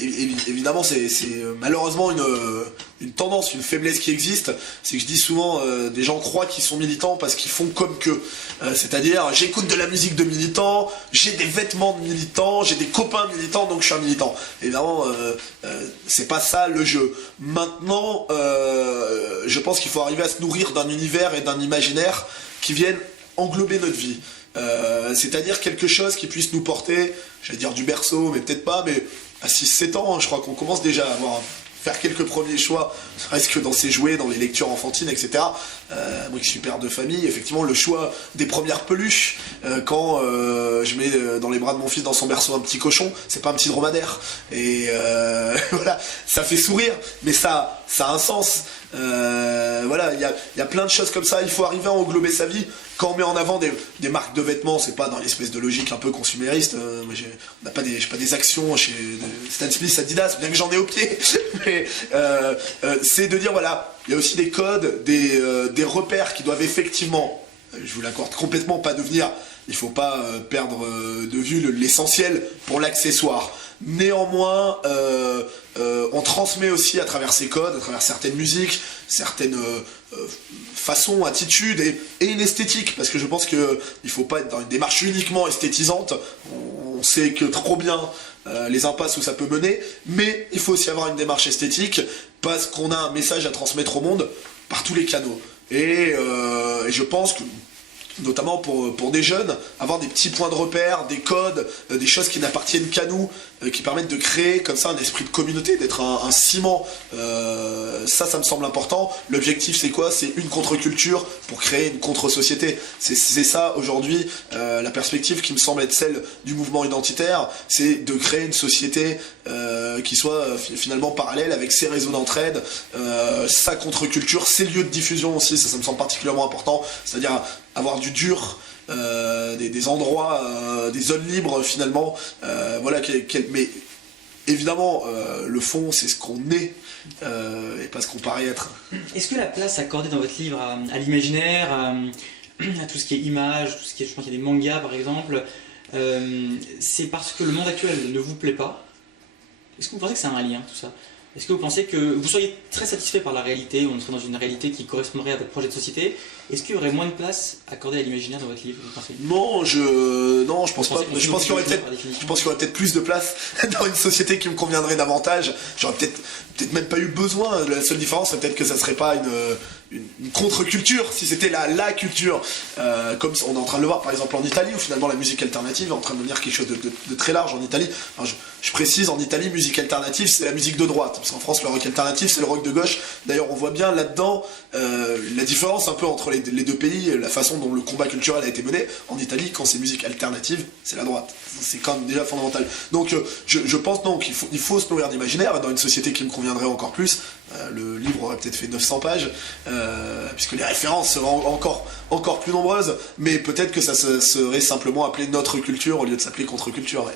évidemment, c'est malheureusement une tendance, une faiblesse qui existe. C'est que je dis souvent, des gens croient qu'ils sont militants parce qu'ils font comme qu'eux. C'est-à-dire, j'écoute de la musique de militants, j'ai des vêtements de militants, j'ai des copains militants, donc je suis un militant. Évidemment, c'est pas ça le jeu. Maintenant, je pense qu'il faut arriver à se nourrir d'un univers et d'un imaginaire qui viennent englober notre vie. C'est-à-dire quelque chose qui puisse nous porter, j'allais dire du berceau, mais peut-être pas, mais à 6-7 ans, je crois qu'on commence déjà à faire quelques premiers choix, ne serait-ce que dans ses jouets, dans les lectures enfantines, etc. Moi qui suis père de famille, effectivement, le choix des premières peluches, quand je mets dans les bras de mon fils dans son berceau un petit cochon, c'est pas un petit dromadaire. Et voilà, ça fait sourire, mais ça a un sens. Voilà, il y a plein de choses comme ça, il faut arriver à englober sa vie. Quand on met en avant des marques de vêtements, c'est pas dans l'espèce de logique un peu consumériste. Moi, on n'a pas des actions chez Stan Smith, Adidas, bien que j'en ai au pied. Mais c'est de dire, voilà, il y a aussi des codes, des repères qui doivent effectivement, je vous l'accorde complètement, pas devenir, il faut pas perdre de vue l'essentiel pour l'accessoire. Néanmoins, on transmet aussi à travers ces codes, à travers certaines musiques, certaines façons, attitudes et une esthétique, parce que je pense qu'il ne faut pas être dans une démarche uniquement esthétisante. On sait que trop bien les impasses où ça peut mener, mais il faut aussi avoir une démarche esthétique, parce qu'on a un message à transmettre au monde par tous les canaux. Et je pense que, notamment pour des jeunes, avoir des petits points de repère, des codes, des choses qui n'appartiennent qu'à nous, qui permettent de créer comme ça un esprit de communauté, d'être un ciment, ça me semble important. L'objectif c'est quoi? C'est une contre-culture pour créer une contre-société. C'est ça aujourd'hui, la perspective qui me semble être celle du mouvement identitaire, c'est de créer une société qui soit finalement parallèle avec ses réseaux d'entraide, sa contre-culture, ses lieux de diffusion aussi, ça me semble particulièrement important, c'est-à-dire avoir du dur, des endroits, des zones libres finalement, voilà, mais évidemment le fond c'est ce qu'on est et pas ce qu'on paraît être. Est-ce que la place accordée dans votre livre à l'imaginaire, à tout ce qui est image, tout ce qui est, je pense qu'il y a des mangas par exemple, c'est parce que le monde actuel ne vous plaît pas? Est-ce que vous pensez que c'est un lien tout ça? Est-ce que vous pensez que vous seriez très satisfait par la réalité, ou on serait dans une réalité qui correspondrait à votre projet de société? Est-ce qu'il y aurait moins de place accordée à l'imaginaire dans votre livre, vous pensez? Non, je pense pas. Je pense qu'il y aurait peut-être plus de place dans une société qui me conviendrait davantage. J'aurais peut-être même pas eu besoin. La seule différence, c'est peut-être que ça serait pas une contre-culture, si c'était la culture, comme on est en train de le voir par exemple en Italie, où finalement la musique alternative est en train de devenir quelque chose de très large en Italie. Alors, je précise, en Italie, musique alternative, c'est la musique de droite, parce qu'en France, le rock alternatif, c'est le rock de gauche. D'ailleurs, on voit bien là-dedans la différence un peu entre les deux pays, la façon dont le combat culturel a été mené. En Italie, quand c'est musique alternative, c'est la droite. C'est quand même déjà fondamental. Donc, je pense non, qu'il faut se nourrir d'imaginaire, dans une société qui me conviendrait encore plus. Le livre aurait peut-être fait 900 pages, puisque les références seraient encore plus nombreuses, mais peut-être que ça serait simplement appelé notre culture au lieu de s'appeler contre-culture. Ouais.